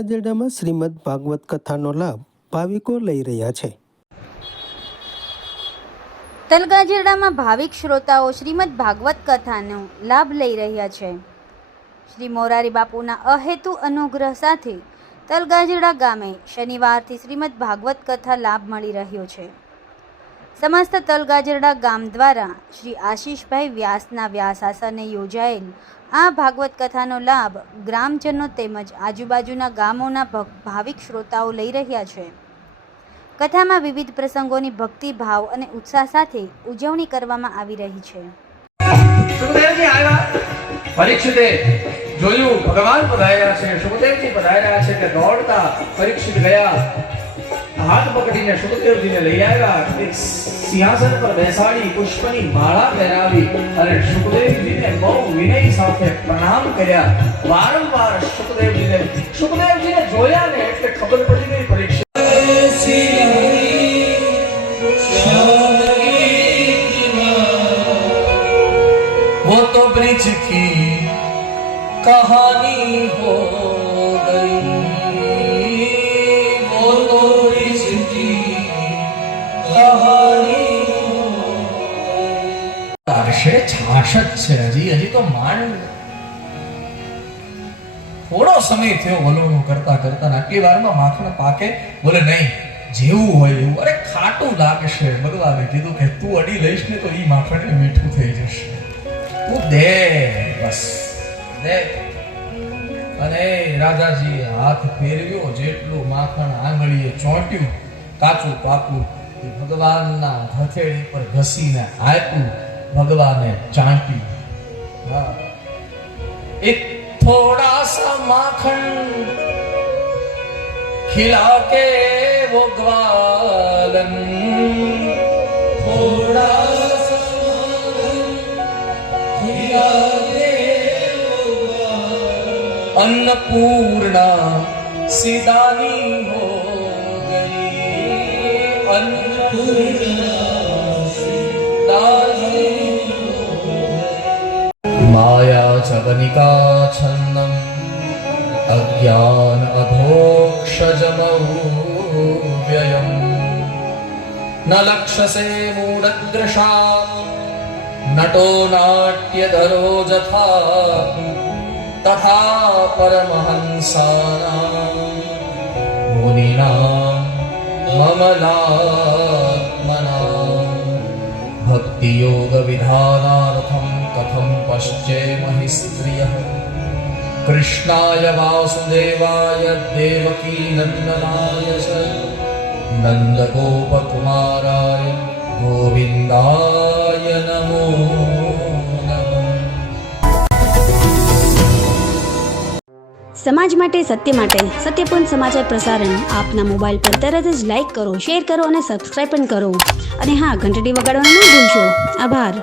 તલગાજરડામાં શ્રીમદ ભાગવત કથાનો લાભ ભાવિકો લઈ રહ્યા છે. તલગાજરડામાં ભાવિક શ્રોતાઓ શ્રીમદ ભાગવત કથાનો લાભ લઈ રહ્યા છે. શ્રી મોરારી બાપુના અહેતુ અનુગ્રહ સાથે તલગાજરડા ગામે શનિવારથી શ્રીમદ ભાગવત કથા લાભ મળી રહ્યો છે. સમસ્ત તલગાજરડા ગામ દ્વારા શ્રી આશીષભાઈ વ્યાસના વ્યાસાસને યોજાયેલ આ ભાગવત કથાનો લાભ ગ્રામજનો તેમજ આજુબાજુના ગામોના ભાવિક શ્રોતાઓ લઈ રહ્યા છે. કથામાં વિવિધ પ્રસંગોની ભક્તિ ભાવ અને ઉત્સાહ સાથે ઉજવણી કરવામાં આવી રહી છે. સુખદેવજી આવ્યા, પરીક્ષિતે જોયું ભગવાન પધાર્યા છે. સુખદેવજી પધાર્યા છે કે દોડતા પરીક્ષિત ગયા, હાથ પકડીને સુખદેવજીને લઈ આવ્યા. એક સિંહાસન પર બેસાડી પુષ્પની માળા પહેરાવી અને સુખદેવજીને બહુ વિનય સાથે પ્રણામ કર્યા. વારંવાર સુખદેવજીને જોયા ને એટલે ખબર પડી ગઈ પરીક્ષિત वो तो ब्रिज की कहानी हो गई, वो तो ब्रिज की कहानी हो गई. अर्षे 66 છે હજી તો માંડ થોડો સમય થયો વલોણું કરતા કરતા. આટલી વારમાં માખણ પાકે. બોલે નહીં, જેવું હોય એવું. અરે ખાટું લાગશે. ભગવાને કીધું કે તું અડી લઈશ ને તો ઈ માખણ મીઠું થઈ જશે. તું દે, બસ દે. અને રાજાજી હાથ ફેરવ્યો, જેટલું માખણ આંગળીએ ચોંટ્યું કાચું પાકું ભગવાનના હથેળી પર ઘસીને આપ્યું. ભગવાને ચાંટ્યું. હા, એક થોડા સા માખણ ખिला के वो ग्वालन, थोड़ा अन्नपूर्णा सीदानी हो गई, अन्नपूर्णा सीदानी हो गई. माया जवनिका छन्नम अज्ञान अधोक्षजमव्ययम् न लक्षसे मूढदृशा नटो नाट्यधरो जथा तथा परमहंसानां मुनीनां ममलात्मनां भक्ति योग विधानार्थं कथं पश्चेमहि स्त्रियः कृष्णाय वासुदेवाय देवकी नंदनाय च नंदगोपकुमाराय गोविंदाय नमो नमः. સમાજ માટે સત્ય માટે સત્યપૂર્ણ સમાચાર પ્રસારણ આપના મોબાઈલ પર તરત જ લાઈક કરો, શેર કરો અને સબસ્ક્રાઈબ પણ કરો. અને હા, ઘંટડી વગાડવાનું ન ભૂલશો. આભાર.